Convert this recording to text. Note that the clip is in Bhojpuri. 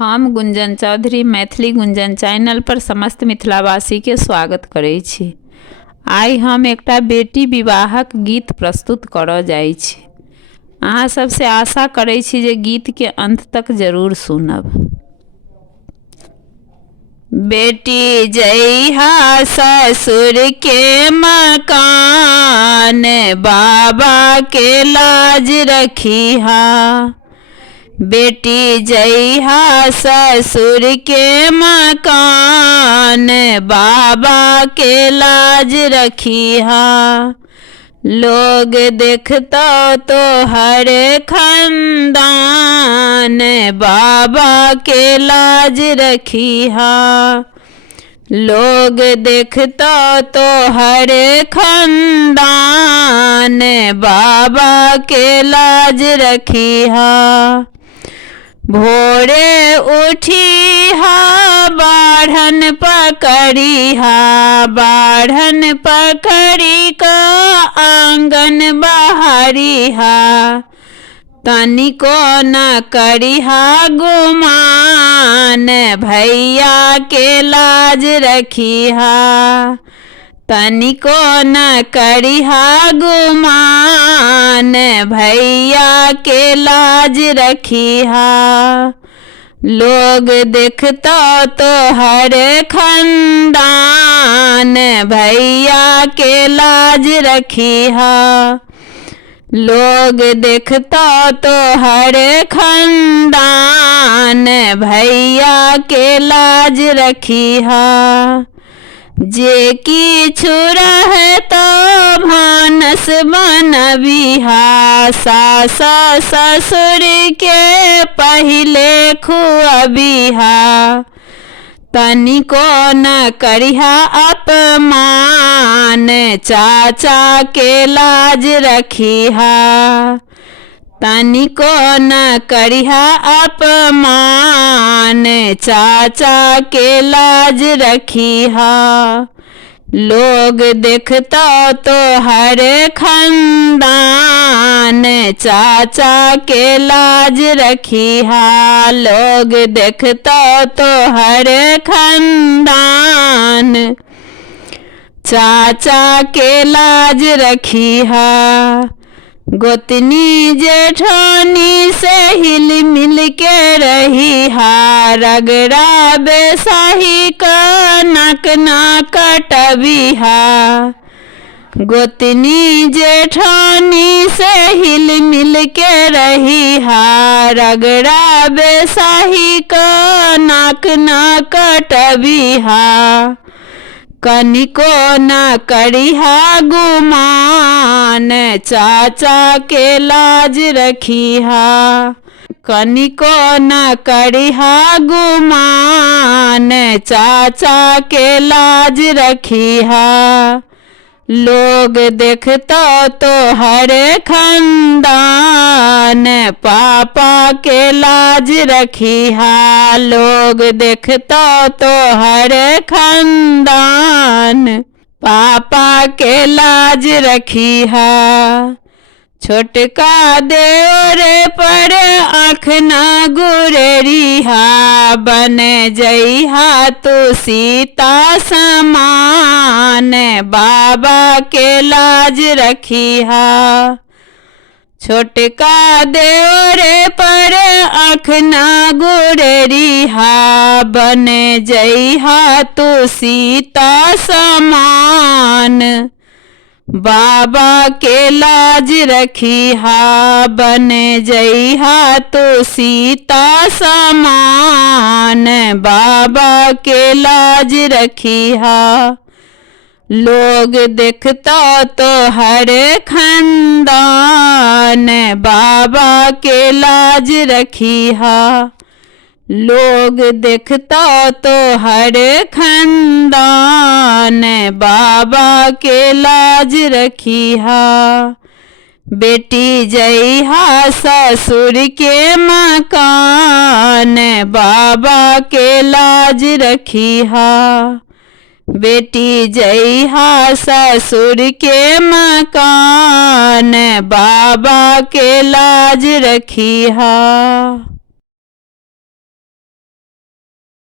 हम गुंजन चौधरी मैथिली गुंजन चैनल पर समस्त मिथिलावासी के स्वागत करै छी। आइ हम एकटा बेटी विवाहक गीत प्रस्तुत करऽ जाइ छी। अहाँ सबसे आशा करै छी जे गीत के अंत तक जरूर सुनब। बेटी जइहा ससुर के मकान, बाबा के लाज रखिहा। बेटी जइहा ससुर के मकान, बाबा के लाज रखिहा। लोग देखतो तो हर खानदान, बाबा के लाज रखिहा। लोग देखतो तो हर खानदान, बाबा के लाज रखिहा। भोरे उठिहा बाढ़न पकड़िहा, बाढ़न पकड़ी का आंगन बहारिहा। तनिको न करिहा गुमान, भैया के लाज रखिहा। तनिको न करिहा गुमान, भैया के लाज रखिहा। लोग देखतो तो हर खानदान, भैया के लाज रखिहा। लोग देखतो तो हर खानदान, भैया के लाज रखिहा। जे किछु रहतो भानस बनबिहा, सास ससुर के पहिले खुअबिहा। तनिको न करिहा अपमान, चाचा के लाज रखिहा। तनिको न करिहा अपमान, चाचा के लाज रखिहा। लोग देखतो तो हर खानदान, चाचा के लाज रखिहा। लोग देखतो तो हर खानदान, चाचा के लाज रखिहा। गोतनी जेठानी से हिल मिल के रहिहा, रगड़ा बेसाही का नक ना कटबिहा। गोतनी जेठानी से हिल मिल के रहिहा, रगड़ा बेसाही का नक ना कटबिहा। कनिको न करिहा गुमान, चाचा के लाज रखिहा। कनिको न करिहा गुमान, चाचा के लाज रखिहा। लोग देखतो तो हर खानदान, पापा के लाज रखिहा। लोग देखतो तो हर खानदान, पापा के लाज रखिहा। छोटका देवर पर आँख न गुरेरिहा, बन जइहा तू सीता समान, बाबा के लाज रखिहा। छोटका देवर पर आँख न गुरेरिहा, बन जइहा तू सीता समान, बाबा के लाज रखिहा। बन जइहा तू सीता समान, बाबा के लाज रखिहा। लोग देखतो तो हर खानदान, बाबा के लाज रखिहा। लोग देखतो तो हर खानदान, बाबा के लाज रखिहा। बेटी जइहा ससुर के मकान, बाबा के लाज रखिहा। बेटी जइहा ससुर के मकान, बाबा के लाज रखिहा।